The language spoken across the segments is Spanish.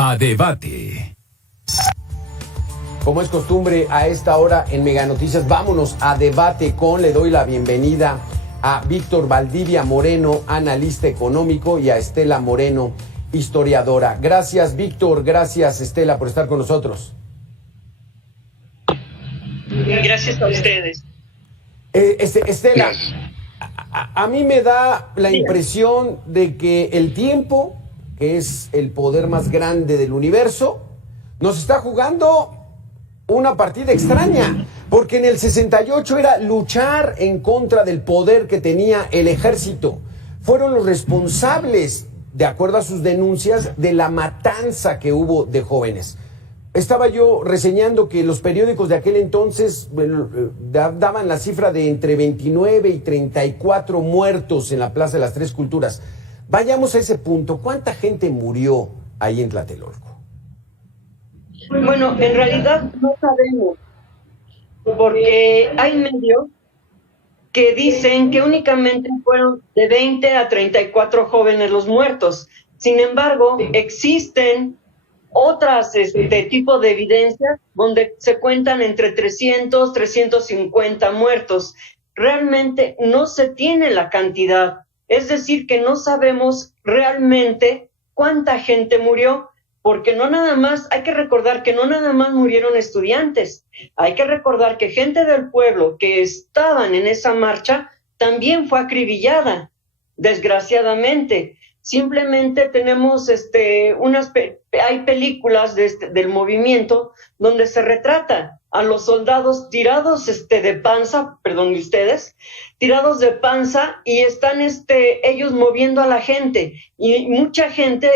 A debate. Como es costumbre a esta hora en Mega Noticias, vámonos a debate con, le doy la bienvenida a Víctor Valdivia Moreno, analista económico, y a Estela Moreno, historiadora. Gracias, Víctor, gracias, Estela, por estar con nosotros. Gracias a ustedes. Estela, a mí me da la impresión de que el tiempo, que es el poder más grande del universo, nos está jugando una partida extraña, porque en el 68 era luchar en contra del poder que tenía el ejército. Fueron los responsables, de acuerdo a sus denuncias, de la matanza que hubo de jóvenes. Estaba yo reseñando que los periódicos de aquel entonces daban la cifra de entre 29 y 34 muertos en la Plaza de las Tres Culturas. Vayamos a ese punto. ¿Cuánta gente murió ahí en Tlatelolco? Bueno, en realidad no sabemos, porque hay medios que dicen que únicamente fueron de 20 a 34 jóvenes los muertos. Sin embargo, existen otras tipo de evidencias donde se cuentan entre 300, 350 muertos. Realmente no se tiene la cantidad, es decir, que no sabemos realmente cuánta gente murió. Porque no nada más, hay que recordar que no nada más murieron estudiantes, hay que recordar que gente del pueblo que estaban en esa marcha también fue acribillada, desgraciadamente. Simplemente tenemos hay películas del movimiento donde se retrata a los soldados tirados de panza, perdón de ustedes, tirados de panza, y están ellos moviendo a la gente, y mucha gente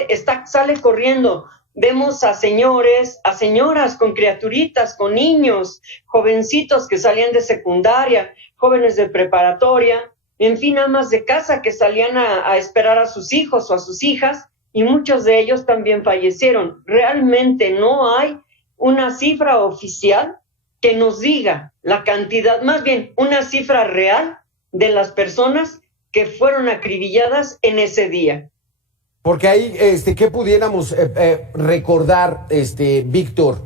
sale corriendo. Vemos a señores, a señoras con criaturitas, con niños, jovencitos que salían de secundaria, jóvenes de preparatoria, en fin, amas de casa que salían a esperar a sus hijos o a sus hijas, y muchos de ellos también fallecieron. Realmente no hay una cifra oficial que nos diga la cantidad, más bien una cifra real de las personas que fueron acribilladas en ese día. Porque ahí, ¿qué pudiéramos recordar, Víctor?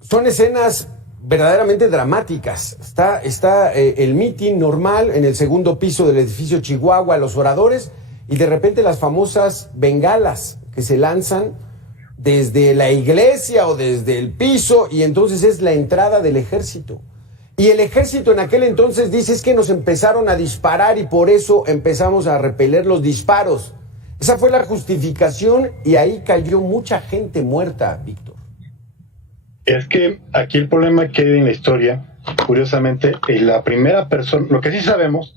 Son escenas verdaderamente dramáticas. Está el mitin normal en el segundo piso del edificio Chihuahua, los oradores, y de repente las famosas bengalas que se lanzan desde la iglesia o desde el piso, y entonces es la entrada del ejército. Y el ejército en aquel entonces dice, es que nos empezaron a disparar y por eso empezamos a repeler los disparos. Esa fue la justificación, y ahí cayó mucha gente muerta, Víctor. Es que aquí el problema que hay en la historia, curiosamente, la primera persona, lo que sí sabemos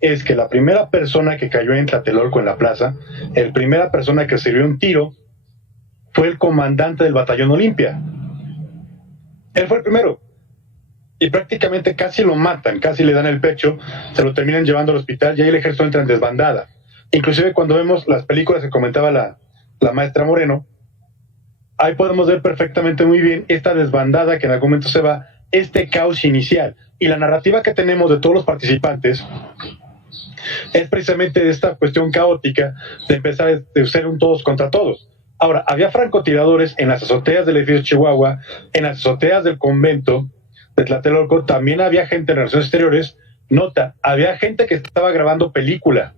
es que la primera persona que cayó en Tlatelolco, en la plaza, la primera persona que recibió un tiro fue el comandante del batallón Olimpia. Él fue el primero. Y prácticamente casi lo matan, casi le dan el pecho, se lo terminan llevando al hospital, y ahí el ejército entra en desbandada. Inclusive cuando vemos las películas que comentaba la maestra Moreno, ahí podemos ver perfectamente muy bien esta desbandada que en algún momento se va, este caos inicial. Y la narrativa que tenemos de todos los participantes es precisamente de esta cuestión caótica de empezar de ser un todos contra todos. Ahora, había francotiradores en las azoteas del edificio Chihuahua, en las azoteas del convento de Tlatelolco, también había gente en Relaciones Exteriores. Nota, había gente que estaba grabando película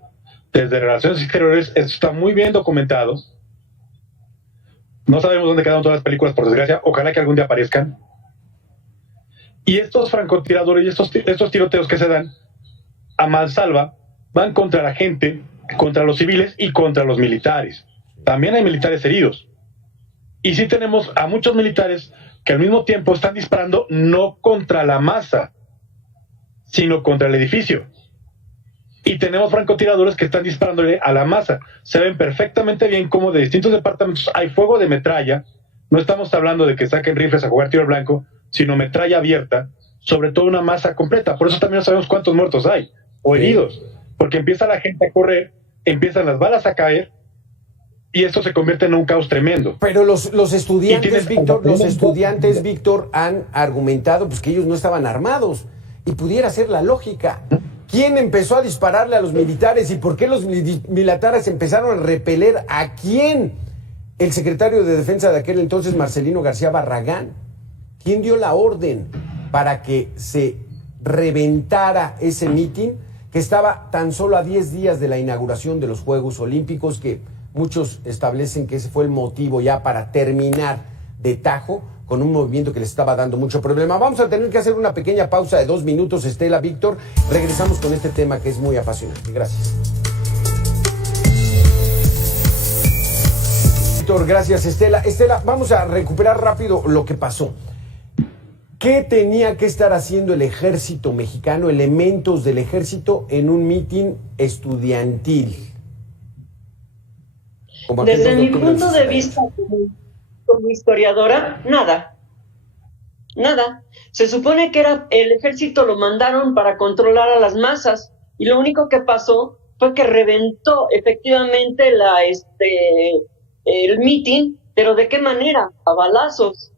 desde Relaciones Exteriores. Esto está muy bien documentado. No sabemos dónde quedaron todas las películas, por desgracia. Ojalá que algún día aparezcan. Y estos francotiradores y estos tiroteos que se dan a mansalva van contra la gente, contra los civiles y contra los militares. También hay militares heridos. Y sí tenemos a muchos militares que al mismo tiempo están disparando no contra la masa, sino contra el edificio. Y tenemos francotiradores que están disparándole a la masa. Se ven perfectamente bien cómo de distintos departamentos hay fuego de metralla. No estamos hablando de que saquen rifles a jugar tiro al blanco, sino metralla abierta sobre toda una masa completa. Por eso también no sabemos cuántos muertos hay o heridos, porque empieza la gente a correr, empiezan las balas a caer, y esto se convierte en un caos tremendo. Pero los estudiantes, Víctor, han argumentado pues que ellos no estaban armados, y pudiera ser la lógica. ¿Quién empezó a dispararle a los militares y por qué los militares empezaron a repeler a quién? el secretario de Defensa de aquel entonces, Marcelino García Barragán. ¿Quién dio la orden para que se reventara ese mitin que estaba tan solo a 10 días de la inauguración de los Juegos Olímpicos, que muchos establecen que ese fue el motivo ya para terminar de tajo con un movimiento que le estaba dando mucho problema? Vamos a tener que hacer una pequeña pausa de 2 minutos, Estela, Víctor. Regresamos con este tema que es muy apasionante. Gracias. Víctor, gracias, Estela. Estela, vamos a recuperar rápido lo que pasó. ¿Qué tenía que estar haciendo el ejército mexicano, elementos del ejército, en un mitin estudiantil? Desde mi punto de vista como historiadora, nada. Se supone que el ejército lo mandaron para controlar a las masas, y lo único que pasó fue que reventó efectivamente el mitin, pero ¿de qué manera? A balazos.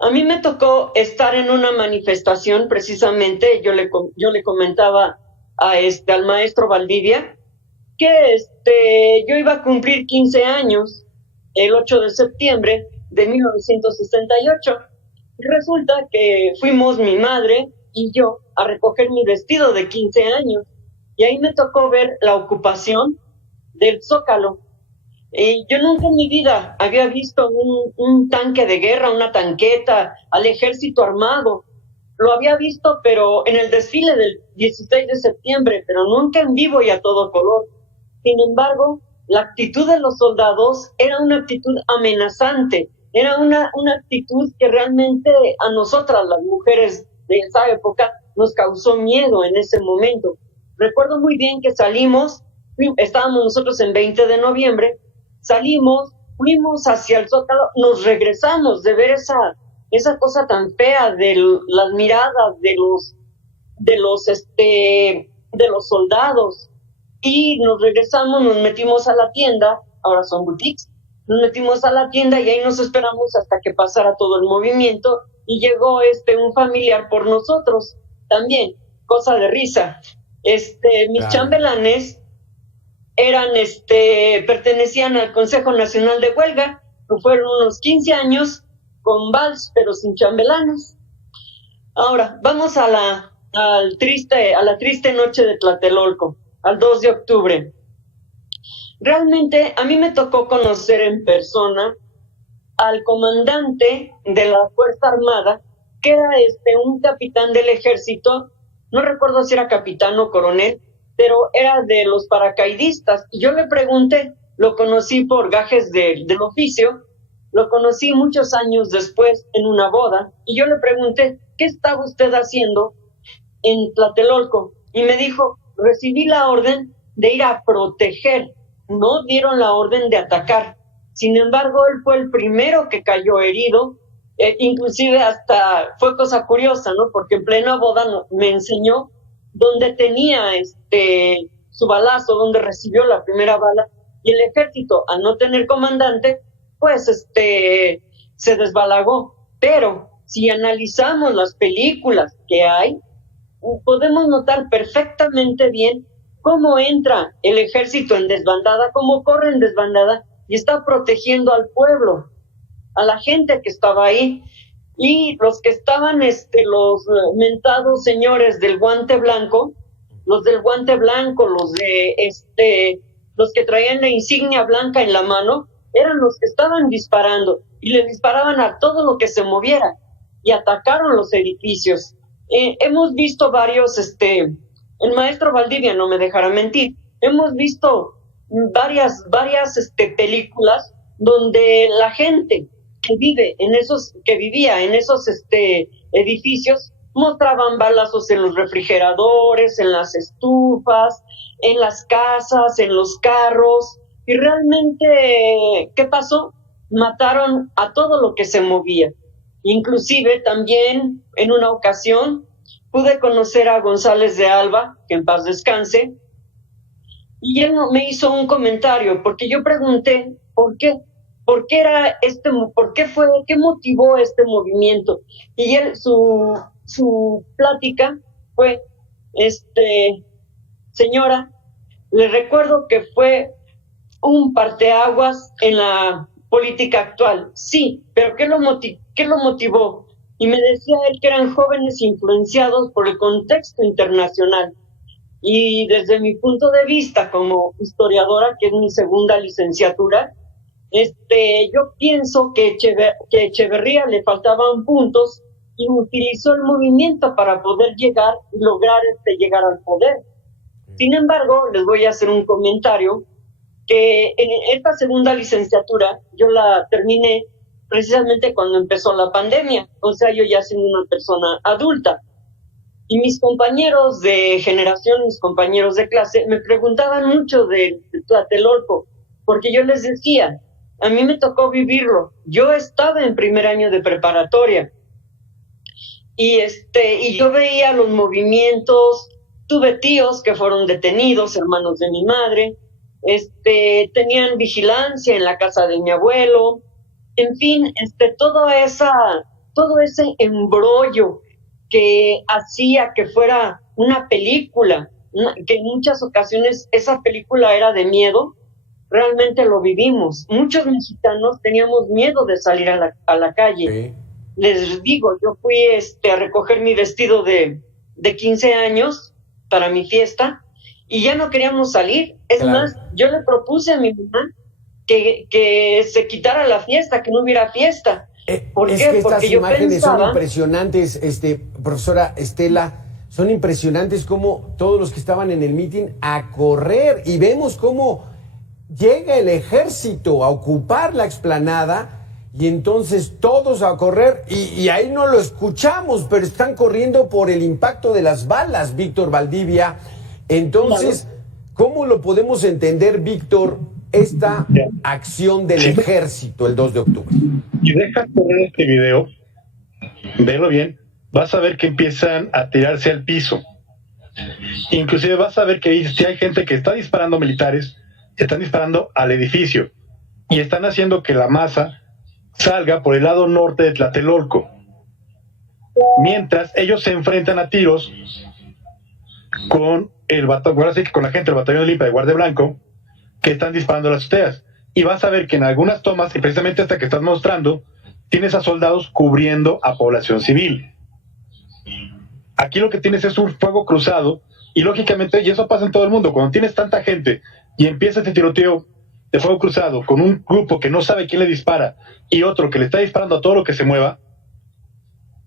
A mí me tocó estar en una manifestación, precisamente, yo le comentaba al maestro Valdivia que yo iba a cumplir 15 años el 8 de septiembre de 1968. Y resulta que fuimos mi madre y yo a recoger mi vestido de 15 años. Y ahí me tocó ver la ocupación del Zócalo. Yo nunca en mi vida había visto un tanque de guerra, una tanqueta, al ejército armado. Lo había visto, pero en el desfile del 16 de septiembre, pero nunca en vivo y a todo color. Sin embargo, la actitud de los soldados era una actitud amenazante, era una actitud que realmente a nosotras, las mujeres de esa época, nos causó miedo en ese momento. Recuerdo muy bien que estábamos nosotros en 20 de noviembre, salimos, fuimos hacia el Zócalo, nos regresamos de ver esa cosa tan fea de las miradas de los soldados, y nos regresamos, nos metimos a la tienda, ahora son boutiques, nos metimos a la tienda y ahí nos esperamos hasta que pasara todo el movimiento, y llegó un familiar por nosotros, también, cosa de risa. Mis chambelanes pertenecían al Consejo Nacional de Huelga, que fueron unos 15 años con vals, pero sin chambelanes. Ahora, vamos a la triste noche de Tlatelolco, al 2 de octubre. Realmente, a mí me tocó conocer en persona al comandante de la Fuerza Armada, que era un capitán del ejército, no recuerdo si era capitán o coronel, pero era de los paracaidistas. Y yo le pregunté, lo conocí por gajes del oficio, lo conocí muchos años después en una boda, y yo le pregunté, ¿qué estaba usted haciendo en Tlatelolco? Y me dijo, recibí la orden de ir a proteger, no dieron la orden de atacar. Sin embargo, él fue el primero que cayó herido, inclusive hasta fue cosa curiosa, ¿no? Porque en plena boda me enseñó donde tenía su balazo, donde recibió la primera bala, y el ejército, al no tener comandante, pues se desbalagó. Pero si analizamos las películas que hay, podemos notar perfectamente bien cómo entra el ejército en desbandada, cómo corre en desbandada y está protegiendo al pueblo, a la gente que estaba ahí. Y los que estaban, los mentados señores del guante blanco, los del guante blanco, los que traían la insignia blanca en la mano, eran los que estaban disparando, y le disparaban a todo lo que se moviera, y atacaron los edificios. Hemos visto varios, el maestro Valdivia no me dejará mentir, hemos visto varias películas donde la gente que vivía en esos edificios mostraban balazos en los refrigeradores, en las estufas, en las casas, en los carros, y realmente, ¿qué pasó? Mataron a todo lo que se movía. Inclusive también en una ocasión pude conocer a González de Alba, que en paz descanse, y él me hizo un comentario, porque yo pregunté, ¿por qué? ¿Qué motivó este movimiento? Y él, su plática fue, señora, le recuerdo que fue un parteaguas en la política actual. Sí, pero ¿qué lo motivó? Y me decía él que eran jóvenes influenciados por el contexto internacional. Y desde mi punto de vista como historiadora, que es mi segunda licenciatura, yo pienso que Echeverría le faltaban puntos y utilizó el movimiento para poder lograr llegar al poder. Sin embargo, les voy a hacer un comentario, que en esta segunda licenciatura yo la terminé precisamente cuando empezó la pandemia, o sea, yo ya siendo una persona adulta. Y mis compañeros de generación, mis compañeros de clase, me preguntaban mucho de Tlatelolco, porque yo les decía, a mí me tocó vivirlo. Yo estaba en primer año de preparatoria y yo veía los movimientos. Tuve tíos que fueron detenidos, hermanos de mi madre, tenían vigilancia en la casa de mi abuelo, en fin, todo ese embrollo que hacía que fuera una película, que en muchas ocasiones esa película era de miedo, realmente lo vivimos. Muchos mexicanos teníamos miedo de salir a la calle. Sí. Les digo, yo fui a recoger mi vestido de 15 años para mi fiesta y ya no queríamos salir. Es claro. Más, yo le propuse a mi mamá que se quitara la fiesta, que no hubiera fiesta. ¿Por qué? Que estas porque imágenes son impresionantes, profesora Estela, son impresionantes como todos los que estaban en el mitin a correr y vemos cómo llega el ejército a ocupar la explanada y entonces todos a correr y ahí no lo escuchamos, pero están corriendo por el impacto de las balas, Víctor Valdivia. Entonces, ¿cómo lo podemos entender, Víctor, esta acción del ejército el 2 de octubre? Y deja correr este video, velo bien, vas a ver que empiezan a tirarse al piso. Inclusive vas a ver que hay gente que está disparando militares, están disparando al edificio y están haciendo que la masa salga por el lado norte de Tlatelolco. Mientras ellos se enfrentan a tiros con con la gente del batallón Olimpia de Guardia Blanco, que están disparando las azoteas. Y vas a ver que en algunas tomas, y precisamente esta que estás mostrando, tienes a soldados cubriendo a población civil. Aquí lo que tienes es un fuego cruzado, y lógicamente, y eso pasa en todo el mundo, cuando tienes tanta gente y empieza este tiroteo de fuego cruzado con un grupo que no sabe quién le dispara y otro que le está disparando a todo lo que se mueva,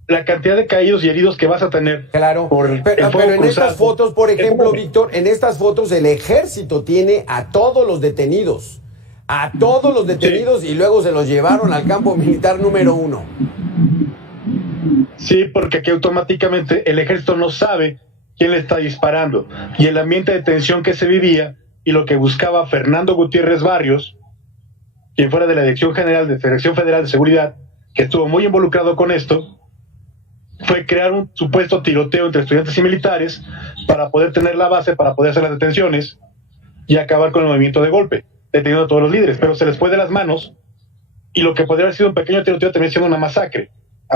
la cantidad de caídos y heridos que vas a tener. Claro, pero en estas fotos, por ejemplo, Víctor, en estas fotos el ejército tiene a todos los detenidos, sí. Y luego se los llevaron al campo militar número 1. Sí, porque aquí automáticamente el ejército no sabe quién le está disparando y el ambiente de tensión que se vivía y lo que buscaba Fernando Gutiérrez Barrios, quien fuera de la Dirección Federal de Seguridad, que estuvo muy involucrado con esto, fue crear un supuesto tiroteo entre estudiantes y militares para poder tener la base, para poder hacer las detenciones y acabar con el movimiento de golpe, deteniendo a todos los líderes, pero se les fue de las manos y lo que podría haber sido un pequeño tiroteo terminó siendo una masacre,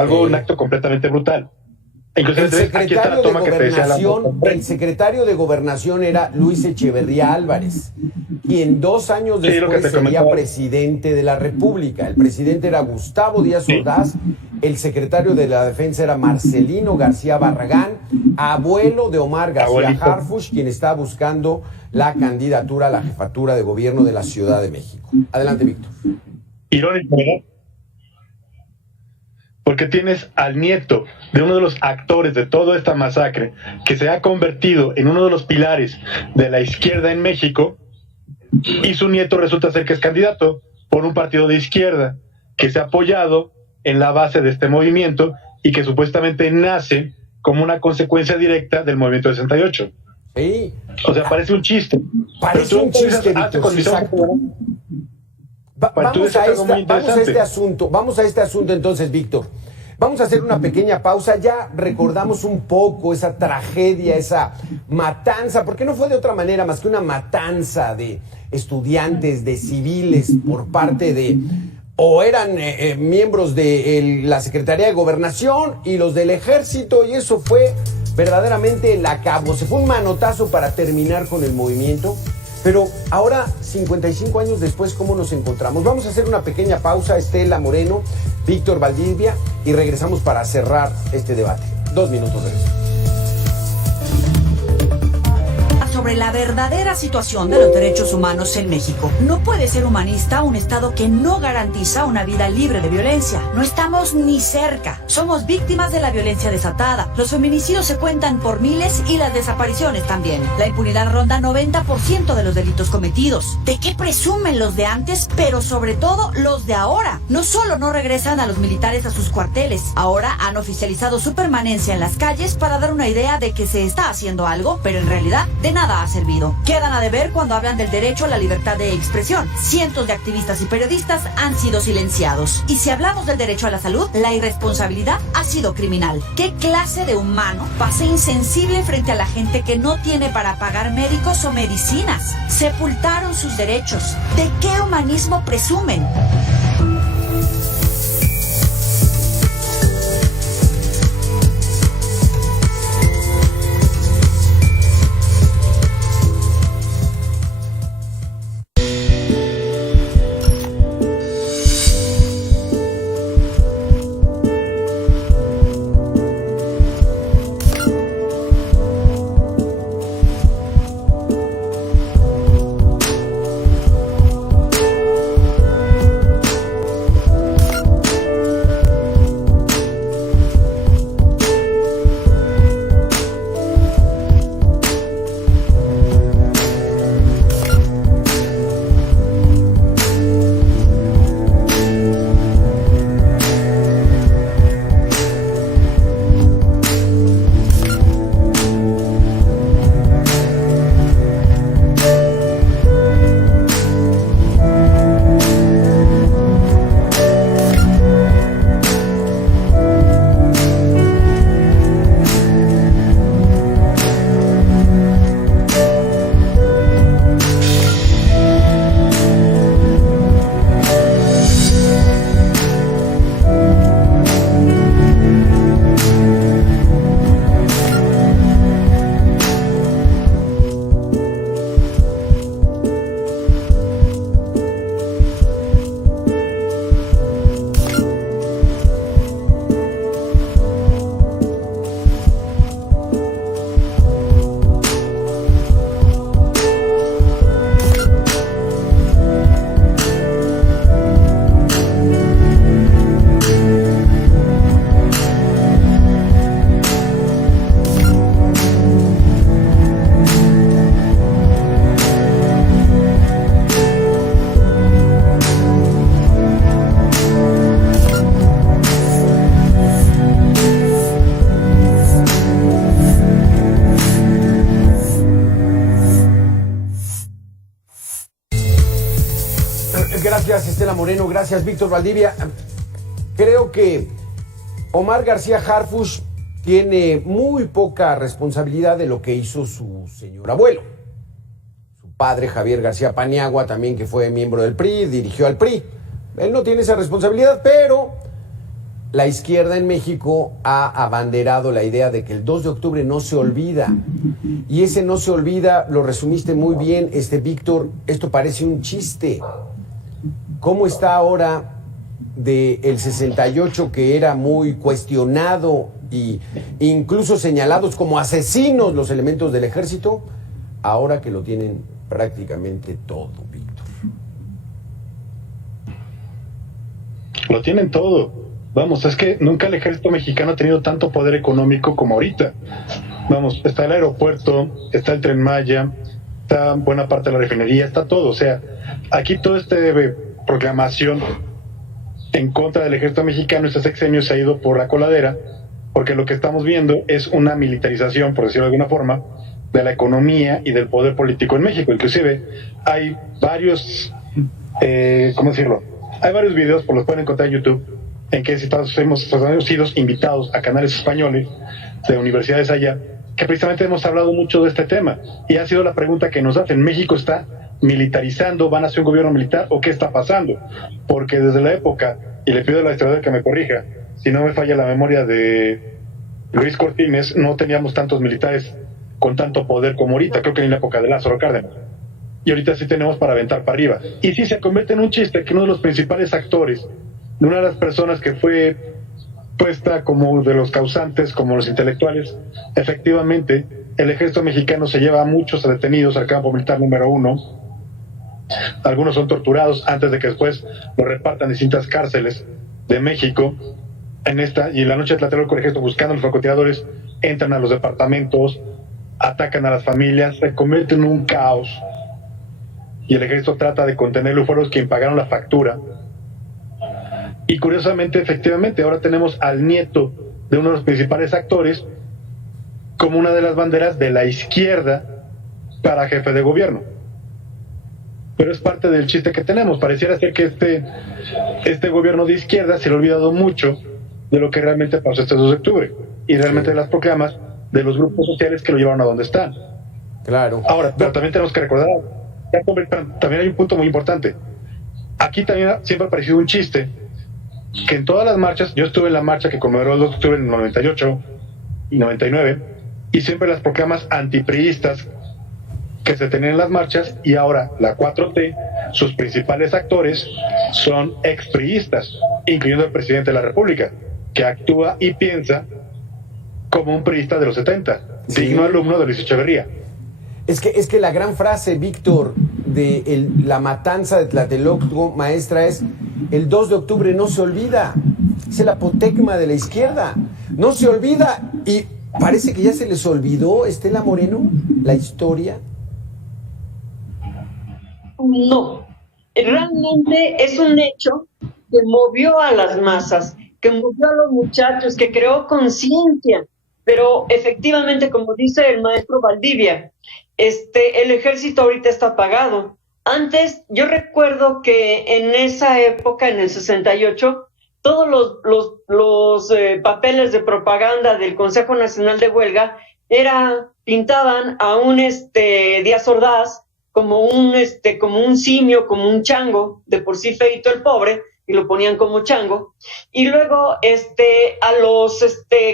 un acto completamente brutal. El secretario de Gobernación era Luis Echeverría Álvarez, quien 2 años después sería presidente de la República. El presidente era Gustavo Díaz Ordaz, el secretario de la Defensa era Marcelino García Barragán, abuelo de Omar García Harfuch, quien está buscando la candidatura a la jefatura de gobierno de la Ciudad de México. Adelante, Víctor. Irónico, ¿verdad? Porque tienes al nieto de uno de los actores de toda esta masacre, que se ha convertido en uno de los pilares de la izquierda en México, y su nieto resulta ser que es candidato por un partido de izquierda, que se ha apoyado en la base de este movimiento y que supuestamente nace como una consecuencia directa del movimiento 68. Sí. O sea, parece un chiste. Parece un chiste, Víctor. Vamos a este asunto entonces, Víctor. Vamos a hacer una pequeña pausa. Ya recordamos un poco esa tragedia, esa matanza, porque no fue de otra manera más que una matanza de estudiantes, de civiles por parte de, o eran miembros de la Secretaría de Gobernación y los del Ejército, y eso fue verdaderamente el acabo. Se fue un manotazo para terminar con el movimiento. Pero ahora, 55 años después, ¿cómo nos encontramos? Vamos a hacer una pequeña pausa, Estela Moreno, Víctor Valdivia, y regresamos para cerrar este debate. 2 minutos de regreso. Sobre la verdadera situación de los derechos humanos en México. No puede ser humanista un Estado que no garantiza una vida libre de violencia. No estamos ni cerca. Somos víctimas de la violencia desatada. Los feminicidios se cuentan por miles y las desapariciones también. La impunidad ronda 90% de los delitos cometidos. ¿De qué presumen los de antes, pero sobre todo los de ahora? No solo no regresan a los militares a sus cuarteles, ahora han oficializado su permanencia en las calles para dar una idea de que se está haciendo algo, pero en realidad de nada ha servido. Quedan a deber cuando hablan del derecho a la libertad de expresión. Cientos de activistas y periodistas han sido silenciados. Y si hablamos del derecho a la salud, la irresponsabilidad ha sido criminal. ¿Qué clase de humano pasa insensible frente a la gente que no tiene para pagar médicos o medicinas? Sepultaron sus derechos. ¿De qué humanismo presumen? Gracias, Estela Moreno. Gracias, Víctor Valdivia. Creo que Omar García Harfuch tiene muy poca responsabilidad de lo que hizo su señor abuelo. Su padre, Javier García Paniagua, también, que fue miembro del PRI, dirigió al PRI. Él no tiene esa responsabilidad, pero la izquierda en México ha abanderado la idea de que el 2 de octubre no se olvida. Y ese no se olvida, lo resumiste muy bien, Víctor, esto parece un chiste. ¿Cómo está ahora del 68, que era muy cuestionado e incluso señalados como asesinos los elementos del ejército, ahora que lo tienen prácticamente todo, Víctor? Lo tienen todo. Vamos, es que nunca el ejército mexicano ha tenido tanto poder económico como ahorita. Vamos, está el aeropuerto, está el Tren Maya, está buena parte de la refinería, está todo. O sea, aquí todo proclamación en contra del ejército mexicano, este sexenio se ha ido por la coladera, porque lo que estamos viendo es una militarización, por decirlo de alguna forma, de la economía y del poder político en México. Inclusive hay varios, ¿cómo decirlo? Hay varios videos, por los pueden encontrar en YouTube, en que hemos sido invitados a canales españoles de universidades allá, que precisamente hemos hablado mucho de este tema, y ha sido la pregunta que nos hacen: ¿México está militarizando? ¿Van a ser un gobierno militar? ¿O qué está pasando? Porque desde la época, y le pido a la historiadora que me corrija, si no me falla la memoria, de Luis Cortines, no teníamos tantos militares con tanto poder como ahorita. Creo que en la época de Lázaro Cárdenas. y ahorita sí tenemos para aventar para arriba. Y sí se convierte en un chiste que uno de los principales actores, de una de las personas que fue puesta como de los causantes, como los intelectuales, efectivamente, el ejército mexicano se lleva a muchos detenidos al campo militar número 1. Algunos son torturados antes de que después los repartan en distintas cárceles de México. Y en la noche de Tlatelolco, el ejército, buscando a los francotiradores, entran a los departamentos, atacan a las familias, se convierte en un caos. Y el ejército trata de contenerlo, fueron los quienes pagaron la factura. Y curiosamente, efectivamente, ahora tenemos al nieto de uno de los principales actores como una de las banderas de la izquierda para jefe de gobierno. Pero es parte del chiste que tenemos. Pareciera ser que este gobierno de izquierda se le ha olvidado mucho de lo que realmente pasó este 2 de octubre y realmente de las proclamas de los grupos sociales que lo llevaron a donde están. Claro. Ahora, pero también tenemos que recordar, también hay un punto muy importante. Aquí también siempre ha parecido un chiste que en todas las marchas, yo estuve en la marcha que conmemoró el 2 de octubre en el 98 y 99, y siempre las proclamas antipriistas que se tenían en las marchas, y ahora la 4T, sus principales actores son expriistas, incluyendo el presidente de la República, que actúa y piensa como un priista de los 70, sí, digno alumno de Luis Echeverría. Es que la gran frase, Víctor, de la matanza de Tlatelolco, maestra, es: el 2 de octubre no se olvida. Es el apotegma de la izquierda. No se olvida. Y parece que ya se les olvidó, Estela Moreno, la historia. No, realmente es un hecho que movió a las masas, que movió a los muchachos, que creó conciencia. Pero efectivamente, como dice el maestro Valdivia, el ejército ahorita está apagado. Antes, yo recuerdo que en esa época, en el 68, todos los papeles de propaganda del Consejo Nacional de Huelga pintaban a un Díaz Ordaz como un simio, como un chango, de por sí feito el pobre, y lo ponían como chango, y luego a los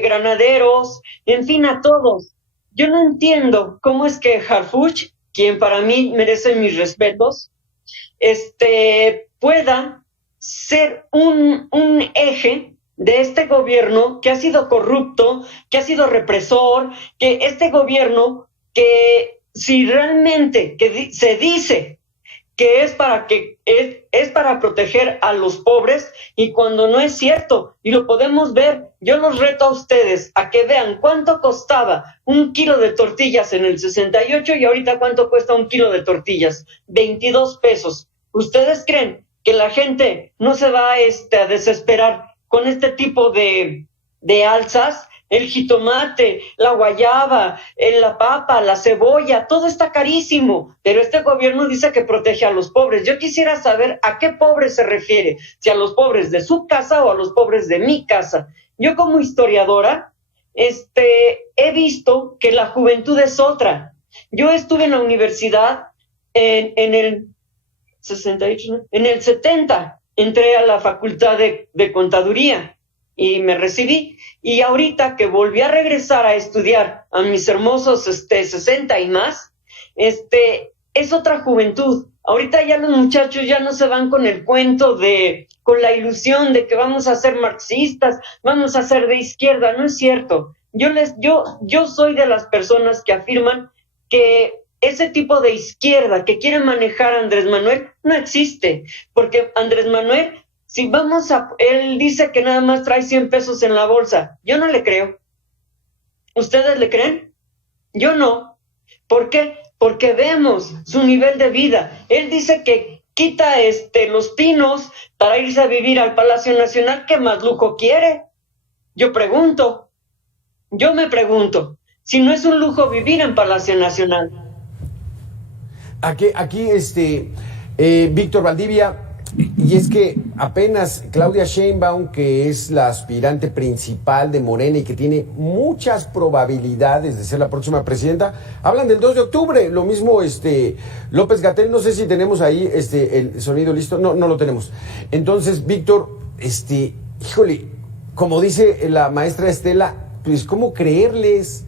granaderos, en fin, a todos. Yo no entiendo cómo es que Harfuch, quien para mí merece mis respetos, pueda ser un eje de este gobierno que ha sido corrupto, que ha sido represor, que este gobierno que si realmente se dice que es para proteger a los pobres, y cuando no es cierto, y lo podemos ver, yo los reto a ustedes a que vean cuánto costaba un kilo de tortillas en el 68 y ahorita cuánto cuesta un kilo de tortillas, 22 pesos. ¿Ustedes creen que la gente no se va a desesperar con este tipo de alzas? El jitomate, la guayaba, la papa, la cebolla, todo está carísimo, pero este gobierno dice que protege a los pobres. Yo quisiera saber a qué pobres se refiere, si a los pobres de su casa o a los pobres de mi casa. Yo como historiadora, he visto que la juventud es otra. Yo estuve en la universidad en el 68, ¿no? En el 70, entré a la facultad de contaduría y me recibí, y ahorita que volví a regresar a estudiar a mis hermosos 60 y más, es otra juventud. Ahorita ya los muchachos ya no se van con el cuento con la ilusión de que vamos a ser marxistas, vamos a ser de izquierda. No es cierto. Yo soy de las personas que afirman que ese tipo de izquierda que quiere manejar a Andrés Manuel no existe, porque Andrés Manuel, él dice que nada más trae 100 pesos en la bolsa. Yo no le creo. ¿Ustedes le creen? Yo no. ¿Por qué? Porque vemos su nivel de vida. Él dice que quita los pinos para irse a vivir al Palacio Nacional. ¿Qué más lujo quiere? Yo me pregunto, si no es un lujo vivir en Palacio Nacional. Aquí Víctor Valdivia. Y es que apenas Claudia Sheinbaum, que es la aspirante principal de Morena y que tiene muchas probabilidades de ser la próxima presidenta, hablan del 2 de octubre. Lo mismo López-Gatell, no sé si tenemos ahí el sonido listo. No lo tenemos. Entonces, Víctor, híjole, como dice la maestra Estela, pues ¿cómo creerles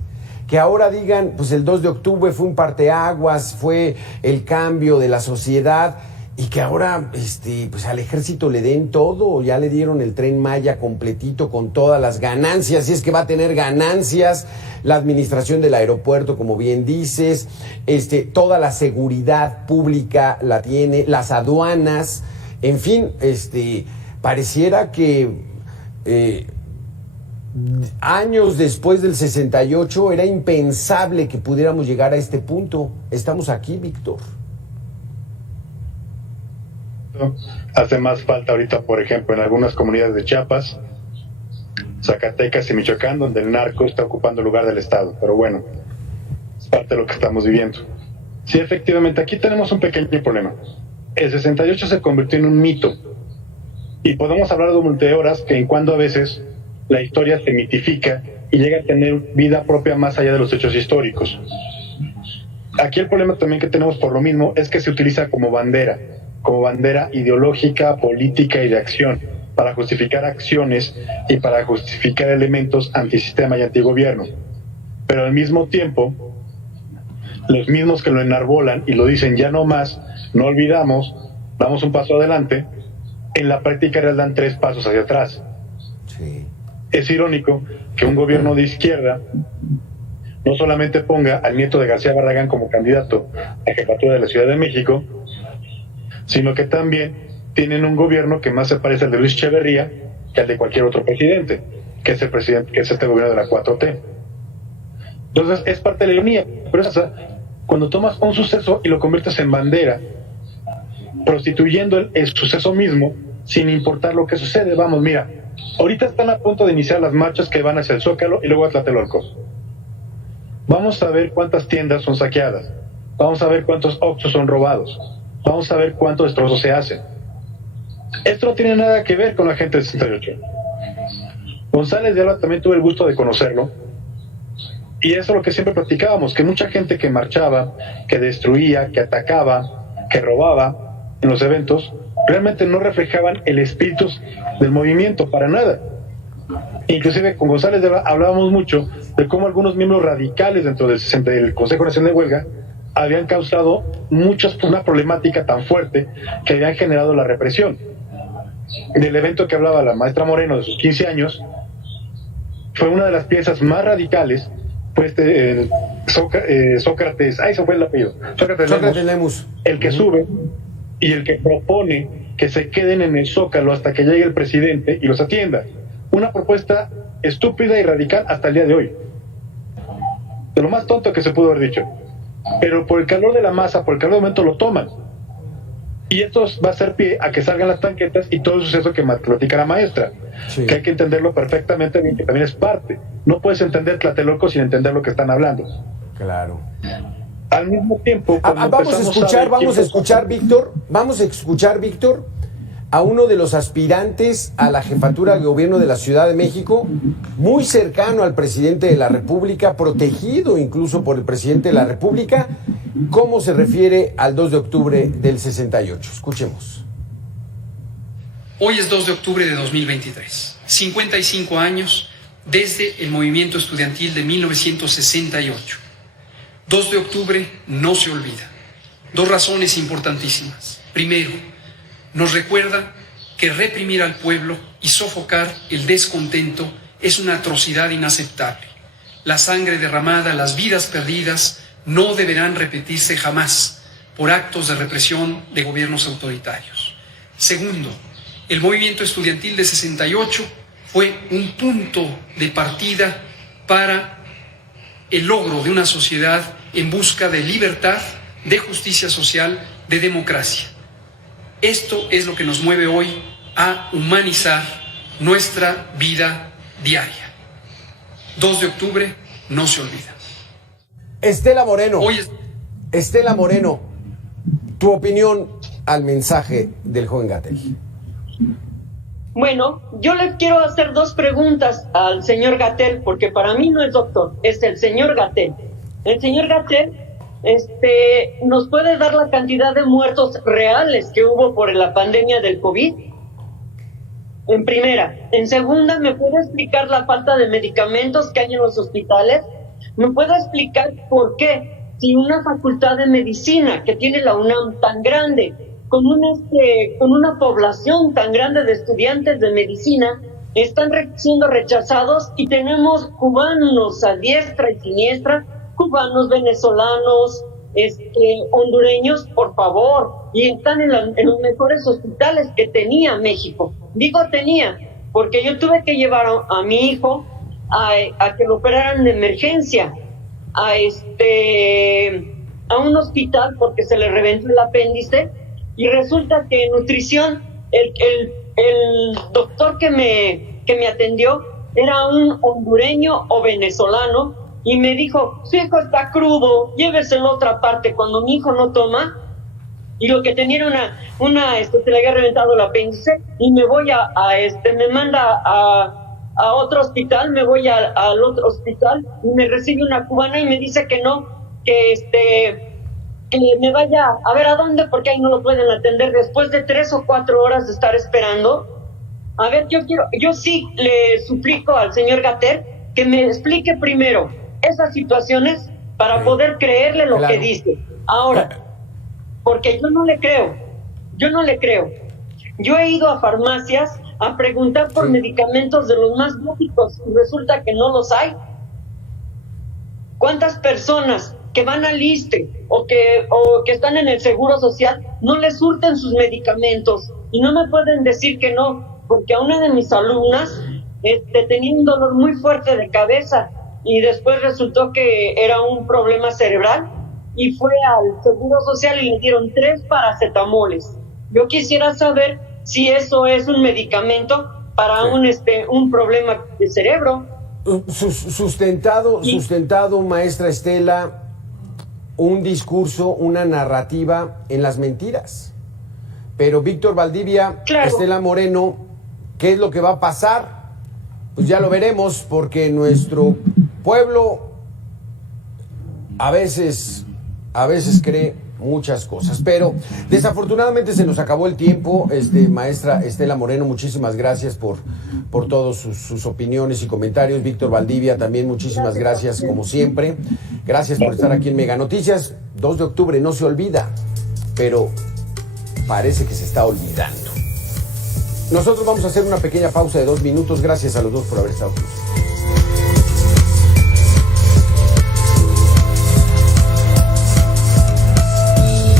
que ahora digan, pues el 2 de octubre fue un parteaguas, fue el cambio de la sociedad, y que ahora pues al ejército le den todo, ya le dieron el Tren Maya completito con todas las ganancias, y es que va a tener ganancias, la administración del aeropuerto, como bien dices, toda la seguridad pública la tiene, las aduanas, en fin, pareciera que años después del 68 era impensable que pudiéramos llegar a este punto. Estamos aquí, Víctor. Hace más falta ahorita, por ejemplo, en algunas comunidades de Chiapas, Zacatecas y Michoacán, donde el narco está ocupando el lugar del Estado. Pero bueno, es parte de lo que estamos viviendo. Sí, efectivamente, aquí tenemos un pequeño problema. El 68 se convirtió en un mito. Y podemos hablar durante horas que en cuando a veces la historia se mitifica y llega a tener vida propia más allá de los hechos históricos. Aquí el problema también que tenemos por lo mismo es que se utiliza como bandera ideológica, política y de acción, para justificar acciones y para justificar elementos antisistema y antigobierno. Pero al mismo tiempo, los mismos que lo enarbolan y lo dicen ya no más, no olvidamos, damos un paso adelante, en la práctica les dan 3 pasos hacia atrás. Sí. Es irónico que un gobierno de izquierda no solamente ponga al nieto de García Barragán como candidato a jefatura de la Ciudad de México, sino que también tienen un gobierno que más se parece al de Luis Echeverría que al de cualquier otro presidente, que es el presidente, que es este gobierno de la 4T. Entonces es parte de la ironía, pero cuando tomas un suceso y lo conviertes en bandera, prostituyendo el suceso mismo, sin importar lo que sucede. Vamos, mira, ahorita están a punto de iniciar las marchas que van hacia el Zócalo y luego a Tlatelolco. Vamos a ver cuántas tiendas son saqueadas, vamos a ver cuántos Oxxos son robados, vamos a ver cuántos destrozos se hacen. Esto no tiene nada que ver con la gente del 68. González de Alba también tuve el gusto de conocerlo, y eso es lo que siempre platicábamos, que mucha gente que marchaba, que destruía, que atacaba, que robaba en los eventos, realmente no reflejaban el espíritu del movimiento para nada. Inclusive con González de Alba hablábamos mucho de cómo algunos miembros radicales dentro del Consejo Nacional de Huelga habían causado una problemática tan fuerte que habían generado la represión. Del evento que hablaba la maestra Moreno de sus 15 años, fue una de las piezas más radicales, pues Sócrates, se fue el apellido, Sócrates Lemus, el que sube y el que propone que se queden en el Zócalo hasta que llegue el presidente y los atienda. Una propuesta estúpida y radical hasta el día de hoy. De lo más tonto que se pudo haber dicho. Pero por el calor de la masa, por el calor del momento lo toman. Y esto va a hacer pie a que salgan las tanquetas y todo el suceso que platica la maestra. Sí. Que hay que entenderlo perfectamente bien, que también es parte. No puedes entender Tlatelolco sin entender lo que están hablando. Claro. Al mismo tiempo... Vamos a escuchar, Víctor, a uno de los aspirantes a la jefatura de gobierno de la Ciudad de México, muy cercano al presidente de la República, protegido incluso por el presidente de la República, cómo se refiere al 2 de octubre del 68. Escuchemos. Hoy es 2 de octubre de 2023, 55 años desde el movimiento estudiantil de 1968. 2 de octubre no se olvida. 2 razones importantísimas. Primero, nos recuerda que reprimir al pueblo y sofocar el descontento es una atrocidad inaceptable. La sangre derramada, las vidas perdidas no deberán repetirse jamás por actos de represión de gobiernos autoritarios. Segundo, el movimiento estudiantil de 68 fue un punto de partida para el logro de una sociedad en busca de libertad, de justicia social, de democracia. Esto es lo que nos mueve hoy a humanizar nuestra vida diaria. 2 de octubre no se olvida. Estela Moreno, tu opinión al mensaje del joven Gatell. Bueno, yo le quiero hacer 2 preguntas al señor Gatell, porque para mí no es doctor, es el señor Gatell. El señor Gatell ¿nos puede dar la cantidad de muertos reales que hubo por la pandemia del COVID? En primera. En segunda, ¿me puede explicar la falta de medicamentos que hay en los hospitales? ¿Me puede explicar por qué? Si una facultad de medicina que tiene la UNAM tan grande, con una población tan grande de estudiantes de medicina, están siendo rechazados y tenemos cubanos a diestra y siniestra, cubanos, venezolanos, hondureños, por favor, y están en los mejores hospitales que tenía México. Digo tenía, porque yo tuve que llevar a mi hijo a que lo operaran de emergencia, a un hospital porque se le reventó el apéndice, y resulta que en nutrición el doctor que me atendió era un hondureño o venezolano, y me dijo, su hijo está crudo, lléveselo a otra parte. Cuando mi hijo no toma, y lo que tenía era se le había reventado el apéndice, y me voy me manda a otro hospital, me voy al otro hospital, y me recibe una cubana y me dice que no, que me vaya a ver a dónde, porque ahí no lo pueden atender después de 3 o 4 horas de estar esperando. A ver, yo sí le suplico al señor Gatell que me explique primero esas situaciones para poder creerle lo que dice. Ahora, porque yo no le creo. Yo he ido a farmacias a preguntar por medicamentos de los más básicos y resulta que no los hay. ¿Cuántas personas que van al ISSSTE o que están en el Seguro Social no les surten sus medicamentos? Y no me pueden decir que no, porque a una de mis alumnas tenía un dolor muy fuerte de cabeza y después resultó que era un problema cerebral y fue al Seguro Social y le dieron 3 paracetamoles. Yo quisiera saber si eso es un medicamento para un problema de cerebro. Sustentado, maestra Estela, un discurso, una narrativa en las mentiras. Pero Víctor Valdivia, claro. Estela Moreno, ¿qué es lo que va a pasar? Pues ya lo veremos, porque nuestro pueblo a veces cree muchas cosas, pero desafortunadamente se nos acabó el tiempo. Maestra Estela Moreno, muchísimas gracias por todas sus opiniones y comentarios. Víctor Valdivia, también muchísimas gracias como siempre. Gracias por estar aquí en Mega Noticias. 2 de octubre no se olvida, pero parece que se está olvidando. Nosotros vamos a hacer una pequeña pausa de 2 minutos. Gracias a los dos por haber estado aquí.